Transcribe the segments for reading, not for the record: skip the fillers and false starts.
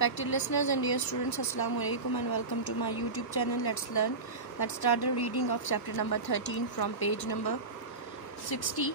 Respected listeners and dear students, Assalamu alaikum and welcome to my YouTube channel. Let's learn. Let's start the reading of chapter number 13 from page number 60.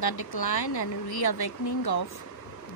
The Decline and Reawakening of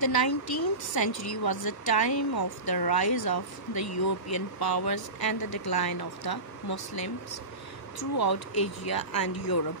The 19th century was the time of the rise of the European powers and the decline of the Muslims throughout Asia and Europe.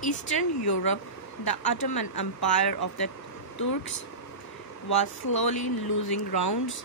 Eastern Europe, the Ottoman Empire of the Turks, was slowly losing grounds.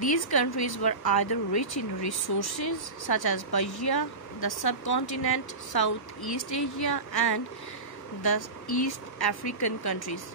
These countries were either rich in resources such as Persia, the subcontinent, Southeast Asia and the East African countries.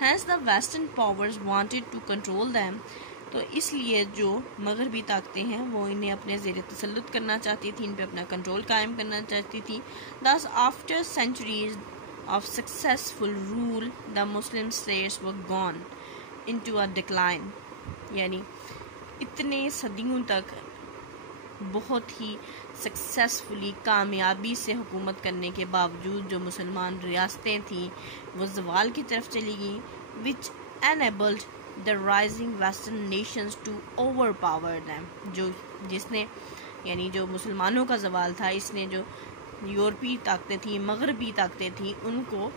Hence the Western powers wanted to control them. تو اس لیے جو مغربی طاقتیں ہیں وہ انہیں اپنے زیر تسلط کرنا چاہتی تھی، ان پہ اپنا کنٹرول قائم کرنا چاہتی تھی. Thus after centuries of successful rule the Muslim states were gone into a decline. یعنی اتنے صدیوں تک بہت ہی سکسیسفلی کامیابی سے حکومت کرنے کے باوجود جو مسلمان ریاستیں تھیں وہ زوال کی طرف چلی گئیں. which enabled the rising western nations to overpower them. جس نے یعنی جو مسلمانوں کا زوال تھا اس نے جو یورپی طاقتیں تھیں، مغربی طاقتیں تھیں، ان کو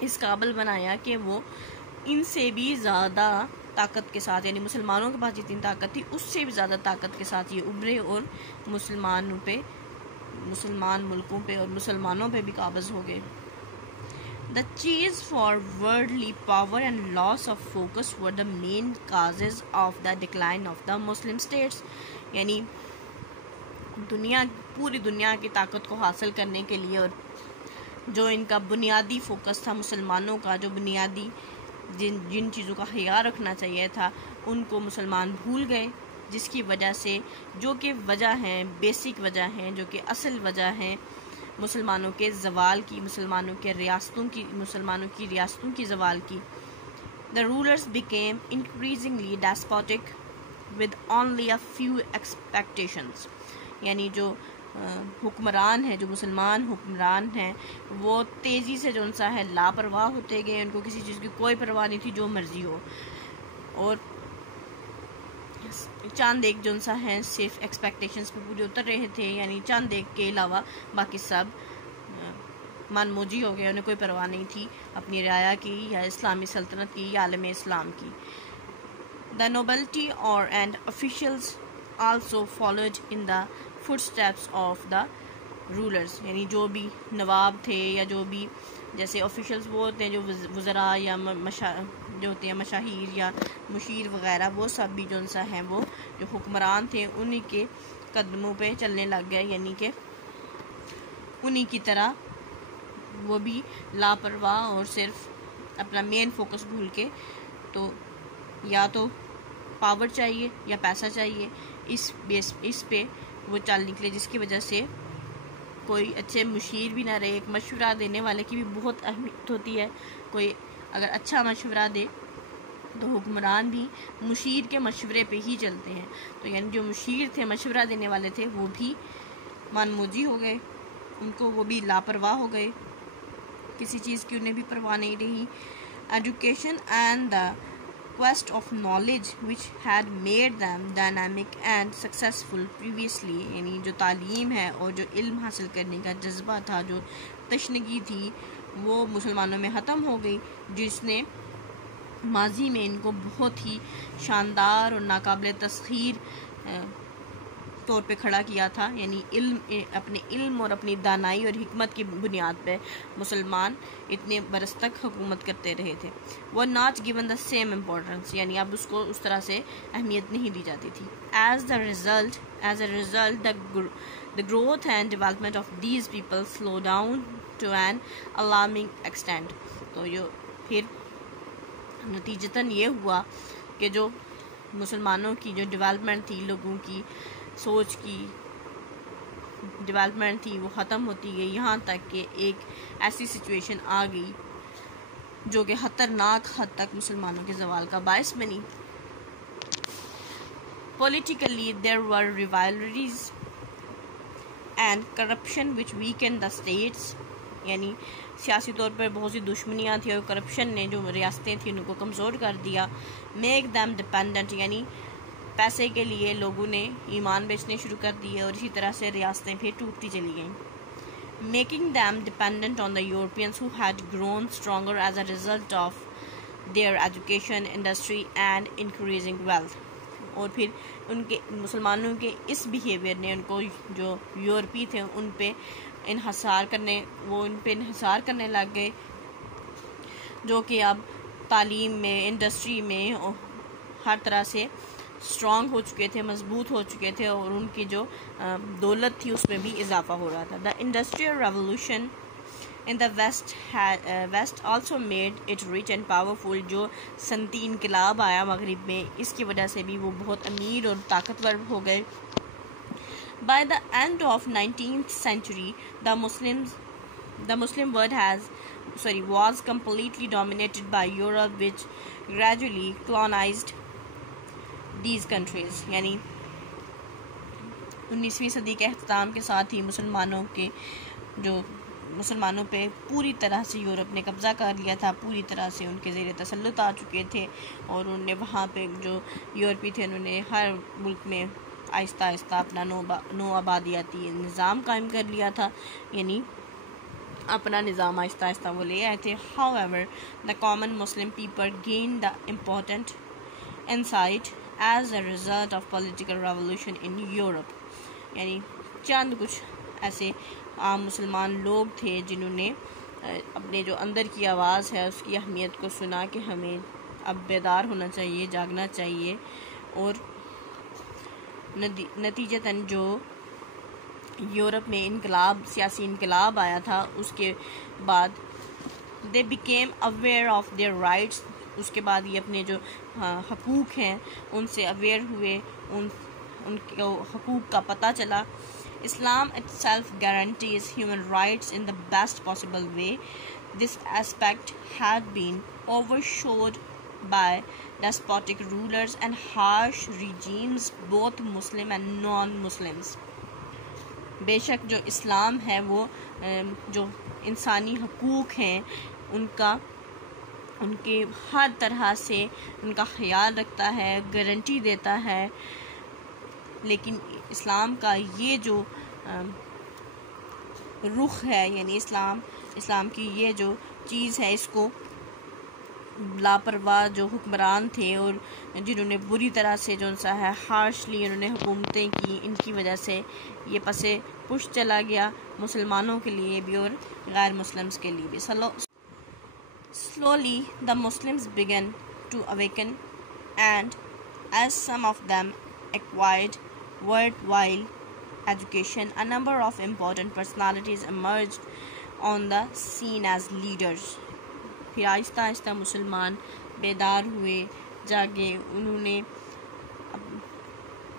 اس قابل بنایا کہ وہ ان سے بھی زیادہ طاقت کے ساتھ، یعنی مسلمانوں کے پاس جتنی طاقت تھی اس سے بھی زیادہ طاقت کے ساتھ یہ ابھرے اور مسلمان ملکوں پہ اور مسلمانوں پہ بھی قابض ہو گئے. The chase for worldly power and loss of focus were the main causes of the decline of the Muslim states. یعنی پوری دنیا کی طاقت کو حاصل کرنے کے لیے اور جو ان کا بنیادی فوکس تھا مسلمانوں کا، جو بنیادی جن چیزوں کا خیال رکھنا چاہیے تھا ان کو مسلمان بھول گئے، جس کی وجہ سے جو کہ وجہ ہیں، بیسک وجہ ہیں، جو کہ اصل وجہ ہیں مسلمانوں کے زوال کی، مسلمانوں کی ریاستوں کی زوال کی. The rulers became increasingly despotic with only a few expectations. یعنی جو حکمران ہیں، جو مسلمان حکمران ہیں وہ تیزی سے جو ان سا ہے لاپرواہ ہوتے گئے، ان کو کسی چیز کی کوئی پرواہ نہیں تھی، جو مرضی ہو، اور چاند ایک جو ان سا ہے صرف ایکسپیکٹیشنز پہ پورے اتر رہے تھے. یعنی چاند ایک کے علاوہ باقی سب من موجی ہو گئے، انہیں کوئی پرواہ نہیں تھی اپنی رعایا کی یا اسلامی سلطنت کی یا عالم اسلام کی. The nobility and officials also followed in the footsteps of the rulers. یعنی جو بھی نواب تھے یا جو بھی جیسے آفیشلز وہ ہوتے ہیں جو وزراء یا جو ہوتے ہیں مشاہیر یا مشیر وغیرہ، وہ سب بھی جو سا ہیں وہ جو حکمران تھے انہی کے قدموں پہ چلنے لگ گئے، یعنی کہ انہی کی طرح وہ بھی لاپرواہ اور صرف اپنا مین فوکس بھول کے تو یا تو پاور چاہیے یا پیسہ چاہیے، اس پہ وہ چل نکلے، جس کی وجہ سے کوئی اچھے مشیر بھی نہ رہے. ایک مشورہ دینے والے کی بھی بہت اہمیت ہوتی ہے، کوئی اگر اچھا مشورہ دے تو حکمران بھی مشیر کے مشورے پہ ہی چلتے ہیں. تو یعنی جو مشیر تھے، مشورہ دینے والے تھے، وہ بھی من موجی ہو گئے، وہ بھی لاپرواہ ہو گئے، کسی چیز کی انہیں بھی پرواہ نہیں رہی. Education and the quest of knowledge which had made them dynamic and successful previously. یعنی جو تعلیم ہے اور جو علم حاصل کرنے کا جذبہ تھا، جو تشنگی تھی، وہ مسلمانوں میں ختم ہو گئی، جس نے ماضی میں ان کو بہت ہی شاندار اور ناقابل تسخیر طور پہ کھڑا کیا تھا. یعنی اپنے علم اور اپنی دانائی اور حکمت کی بنیاد پہ مسلمان اتنے برس تک حکومت کرتے رہے تھے. وہ not given the same importance. یعنی اب اس کو اس طرح سے اہمیت نہیں دی جاتی تھی. As a result the growth and development of these people slow down to an alarming extent. تو پھر نتیجتاً یہ ہوا کہ جو مسلمانوں کی جو ڈیولپمنٹ تھی، لوگوں کی سوچ کی ڈیولپمنٹ تھی، وہ ختم ہوتی گئی، یہاں تک کہ ایک ایسی سچویشن آ گئی جو کہ خطرناک حد تک مسلمانوں کے زوال کا باعث بنی. Politically there were rivalries and corruption which weakened the states. یعنی سیاسی طور پر بہت سی دشمنیاں تھیں اور کرپشن نے جو ریاستیں تھیں ان کو کمزور کر دیا. Make them dependent. یعنی پیسے کے لیے لوگوں نے ایمان بیچنے شروع کر دیے اور اسی طرح سے ریاستیں پھر ٹوٹتی چلی گئیں. Making them dependent on the Europeans who had grown stronger as a result of their education, industry and increasing wealth. اور پھر ان کے مسلمانوں کے اس بیہیویئر نے ان کو جو یورپی تھے ان پہ انحصار کرنے لگ گئے، جو کہ اب تعلیم میں، انڈسٹری میں ہر طرح سے اسٹرانگ ہو چکے تھے، مضبوط ہو چکے تھے، اور ان کی جو دولت تھی اس میں بھی اضافہ ہو رہا تھا. The Industrial Revolution in the West also made it rich and powerful. جو صنعتی انقلاب آیا مغرب میں اس کی وجہ سے بھی وہ بہت امیر اور طاقتور ہو گئے. By the end of 19th century, the Muslim world was completely dominated by Europe, which gradually colonized these countries. یعنی 19ویں صدی کے اختتام کے ساتھ ہی مسلمانوں پہ پوری طرح سے یورپ نے قبضہ کر لیا تھا، پوری طرح سے ان کے زیر تسلط آ چکے تھے، اور انہوں نے وہاں پہ جو یورپی تھے انہوں نے ہر ملک میں آہستہ آہستہ اپنا نو آبادیاتی نظام قائم کر لیا تھا، یعنی اپنا نظام آہستہ آہستہ وہ لے آئے تھے. However, the common Muslim people gained the important insight as a result of political revolution in Europe. یعنی چند کچھ ایسے عام مسلمان لوگ تھے جنہوں نے اپنے جو اندر کی آواز ہے اس کی اہمیت کو سنا کہ ہمیں اب بیدار ہونا چاہیے، جاگنا چاہیے، اور نتیجتاً جو یورپ میں سیاسی انقلاب آیا تھا اس کے بعد they became aware of their rights. اس کے بعد یہ اپنے جو حقوق ہیں ان سے اویئر ہوئے، ان کو حقوق کا پتہ چلا. Islam itself guarantees human rights in the best possible way. This aspect had been overshadowed by despotic rulers and harsh regimes, both Muslim and non-Muslims. بے شک جو اسلام ہے وہ جو انسانی حقوق ہیں ان کے ہر طرح سے ان کا خیال رکھتا ہے، گارنٹی دیتا ہے، لیکن اسلام کا یہ جو رخ ہے، یعنی اسلام کی یہ جو چیز ہے، اس کو لاپرواہ جو حکمران تھے اور جنہوں نے بری طرح سے جو سا ہے ہارشلی انہوں نے حکومتیں کی، ان کی وجہ سے یہ پسے پش چلا گیا مسلمانوں کے لیے بھی اور غیر مسلمز کے لیے بھی. Slowly the Muslims began to awaken, and as some of them acquired worldwide education, a number of important personalities emerged on the scene as leaders. پھر آہستہ آہستہ مسلمان بیدار ہوئے، جاگے، انہوں نے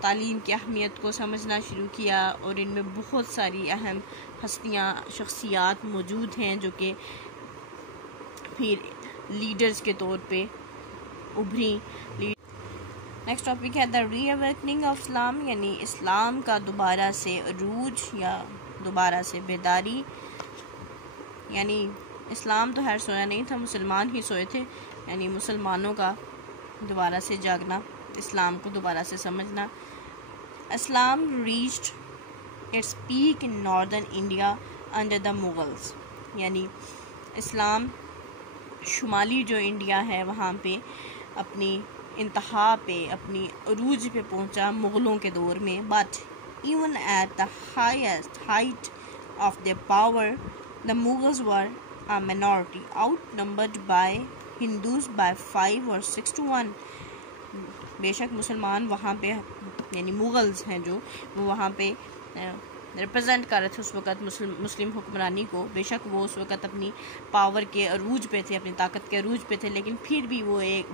تعلیم کی اہمیت کو سمجھنا شروع کیا، اور ان میں بہت ساری اہم ہستیاں، شخصیات موجود ہیں جو کہ پھر لیڈرز کے طور پہ ابھری. نیکسٹ ٹاپک ہے دا ری اویکننگ آف اسلام، یعنی اسلام کا دوبارہ سے عروج یا دوبارہ سے بیداری. یعنی اسلام تو سویا نہیں تھا، مسلمان ہی سوئے تھے، یعنی مسلمانوں کا دوبارہ سے جاگنا، اسلام کو دوبارہ سے سمجھنا. اسلام reached its peak in northern India under the Mughals. یعنی اسلام شمالی جو انڈیا ہے وہاں پہ اپنی انتہا پہ، اپنی عروج پہ پہنچا مغلوں کے دور میں. But even at the height of their power, the Mughals were a minority, outnumbered by Hindus by 5 or 6 to 1. بے شک مسلمان وہاں پہ یعنی مغلز ہیں جو وہ وہاں پہ ریپرزینٹ کر رہے تھے اس وقت مسلم حکمرانی کو. بے شک وہ اس وقت اپنی پاور کے عروج پہ تھے، اپنی طاقت کے عروج پہ تھے، لیکن پھر بھی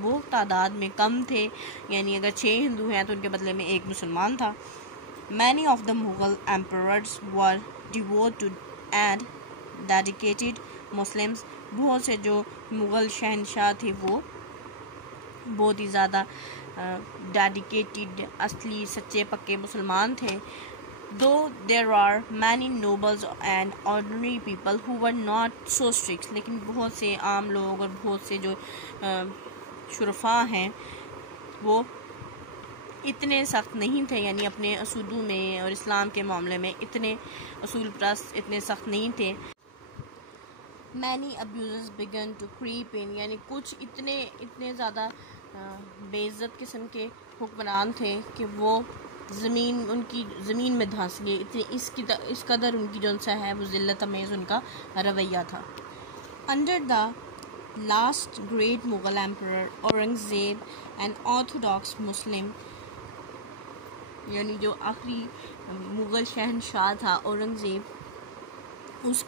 وہ تعداد میں کم تھے. یعنی اگر 6 ہندو ہیں تو ان کے بدلے میں 1 مسلمان تھا. Many of the Mughal emperors were devout to and dedicated Muslims. بہت سے جو مغل شہنشاہ تھے وہ بہت ہی زیادہ ڈیڈیکیٹڈ، اصلی سچے پکے مسلمان تھے. Though there are many nobles and ordinary people who were not so strict, لیکن بہت سے عام لوگ اور بہت سے جو شرفاء ہیں وہ اتنے سخت نہیں تھے، یعنی اپنے اصولوں میں اور اسلام کے معاملے میں اتنے اصول پرست، اتنے سخت نہیں تھے. Many abuses began to creep in. یعنی کچھ اتنے زیادہ بے عزت قسم کے حکمران تھے کہ وہ ان کی زمین میں دھنس گئے. اس قدر ان کی جو ہے وہ ذلت امیز ان کا رویہ تھا. Under the last great Mughal emperor Aurangzeb, an orthodox Muslim, یعنی جو آخری مغل شہنشاہ تھا اورنگزیب، اس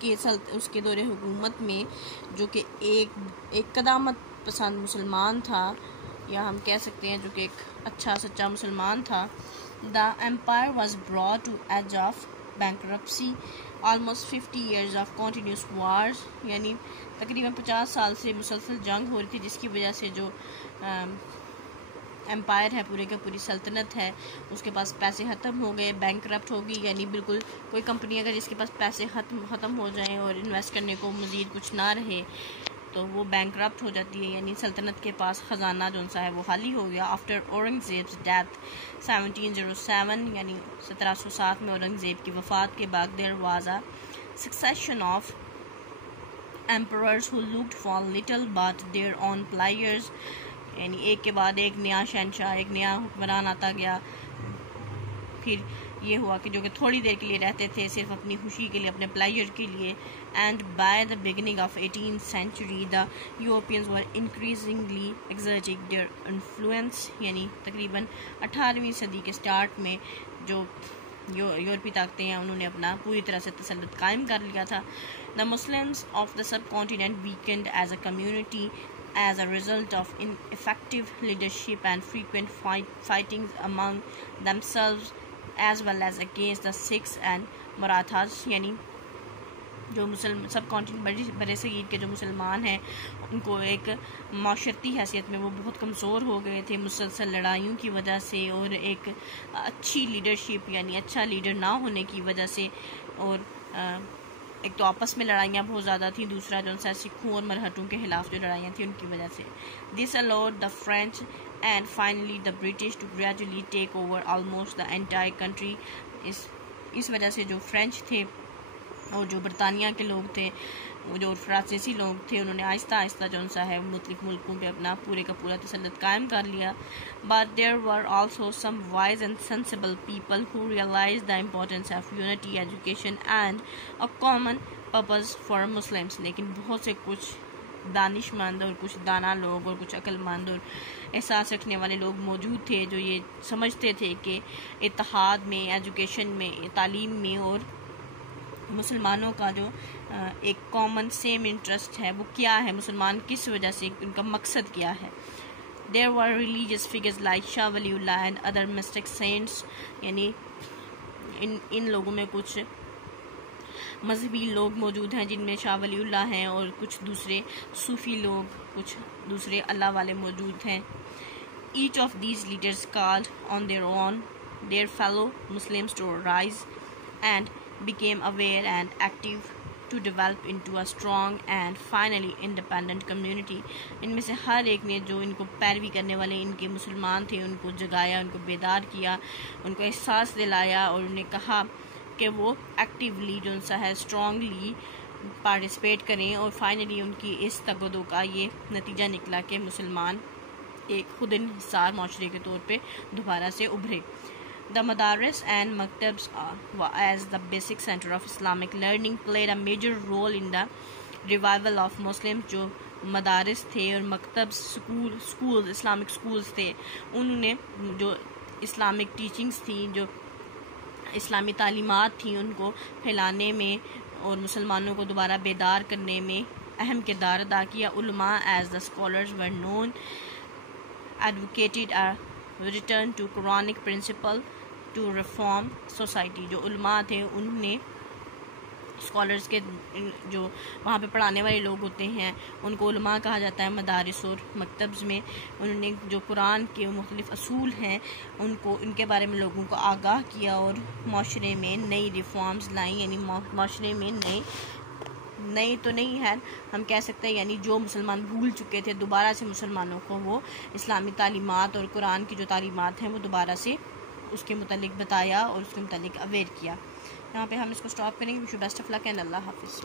کے دور حکومت میں، جو کہ ایک قدامت پسند مسلمان تھا، یا ہم کہہ سکتے ہیں جو کہ ایک اچھا سچا مسلمان تھا. The empire was brought to edge of bankruptcy. Almost 50 years of continuous wars، یعنی تقریباً 50 سال سے مسلسل جنگ ہو رہی تھی، جس کی وجہ سے جو امپائر ہے، پورے کا پوری سلطنت ہے، اس کے پاس پیسے ختم ہو گئے، بینکرپٹ ہو گئی. یعنی بالکل کوئی کمپنی اگر جس کے پاس پیسے ختم ہو جائیں اور انویسٹ کرنے کو مزید کچھ نہ رہے تو وہ بینکرپٹ ہو جاتی ہے. یعنی سلطنت کے پاس خزانہ جو سا ہے وہ خالی ہو گیا. آفٹر اورنگزیب's ڈیتھ 1707، یعنی 1707 میں اورنگزیب کی وفات کے بعد there was a succession of emperors who looked for little but their own pleasures. یعنی ایک کے بعد ایک نیا شہنشاہ، ایک نیا حکمران آتا گیا. پھر یہ ہوا کہ جو کہ تھوڑی دیر کے لیے رہتے تھے، صرف اپنی خوشی کے لیے، اپنے پلیجر کے لیے. And by the beginning of 18th century the Europeans were increasingly exerting their influence. یعنی تقریباً 18ویں صدی کے سٹارٹ میں جو یورپی طاقتیں ہیں انہوں نے اپنا پوری طرح سے تسلط قائم کر لیا تھا. The Muslims of the subcontinent weakened as a community as a result of ineffective leadership and frequent fightings among themselves as well as against the Sikhs and Marathas. یعنی جو سب کانٹیننٹ برِ صغیر کے جو مسلمان ہیں ان کو ایک معاشرتی حیثیت میں وہ بہت کمزور ہو گئے تھے مسلسل لڑائیوں کی وجہ سے، اور ایک اچھی لیڈرشپ یعنی اچھا لیڈر نہ ہونے کی وجہ سے. اور ایک تو آپس میں لڑائیاں بہت زیادہ تھیں، دوسرا جو ہے سکھوں اور مرہٹوں کے خلاف جو لڑائیاں تھیں ان کی وجہ سے. This allowed the French and finally the British to gradually take over almost the entire country. اس وجہ سے جو فرینچ تھے اور جو برطانیہ کے لوگ تھے، جو فرانسیسی لوگ تھے، انہوں نے آہستہ آہستہ جو ہے مختلف ملکوں پہ اپنا پورے کا پورا تسلط قائم کر لیا. But there were also some wise and sensible people who realized the importance of unity, education and a common purpose for Muslims. لیکن بہت سے کچھ دانش مند اور کچھ دانا لوگ اور کچھ عقل مند اور احساس رکھنے والے لوگ موجود تھے جو یہ سمجھتے تھے کہ اتحاد میں، ایجوکیشن میں، تعلیم میں اور مسلمانوں کا جو ایک کامن سیم انٹرسٹ ہے وہ کیا ہے، مسلمان کس وجہ سے، ان کا مقصد کیا ہے. There were religious figures like Shah Wali Allah and other mystic saints. یعنی ان لوگوں میں کچھ مذہبی لوگ موجود ہیں جن میں شاہ ولی اللہ ہیں، اور کچھ دوسرے صوفی لوگ، کچھ دوسرے اللہ والے موجود ہیں. Each of these leaders called on their own their fellow Muslims to rise and became aware and active to develop into a strong and finally independent community. ان میں سے ہر ایک نے جو ان کو پیروی کرنے والے ان کے مسلمان تھے ان کو جگایا، ان کو بیدار کیا، ان کو احساس دلایا اور انہیں کہا کہ وہ ایکٹیولی جو سا ہے اسٹرانگلی پارٹیسپیٹ کریں. اور فائنلی ان کی اس تگدو کا یہ نتیجہ نکلا کہ مسلمان ایک خود انحصار معاشرے کے طور پہ دوبارہ سے ابھرے. The madaris and maktabs as the basic center of Islamic learning played a major role in the revival of Muslims. جو مدارس تھے اور مکتب سکول اسلامک سکولز تھے، انہوں نے جو اسلامک ٹیچنگز تھیں، جو اسلامی تعلیمات تھیں، ان کو پھیلانے میں اور مسلمانوں کو دوبارہ بیدار کرنے میں اہم کردار ادا کیا. علماء as the scholars were known advocated a return to Quranic principle to reform society. جو علماء تھے انہوں نے اسکالرس کے جو وہاں پہ پڑھانے والے لوگ ہوتے ہیں ان کو علماء کہا جاتا ہے مدارس اور مکتبز میں. انہوں نے جو قرآن کے مختلف اصول ہیں ان کو ان کے بارے میں لوگوں کو آگاہ کیا اور معاشرے میں نئی ریفارمز لائیں. یعنی معاشرے میں نئی تو نہیں ہے ہم کہہ سکتے ہیں، یعنی جو مسلمان بھول چکے تھے دوبارہ سے مسلمانوں کو وہ اسلامی تعلیمات اور قرآن کی جو تعلیمات ہیں وہ دوبارہ سے اس کے متعلق بتایا اور اس کے متعلق اویئر کیا. یہاں پہ ہم اس کو سٹاپ کریں گے. Wish you best of luck and اللہ حافظ.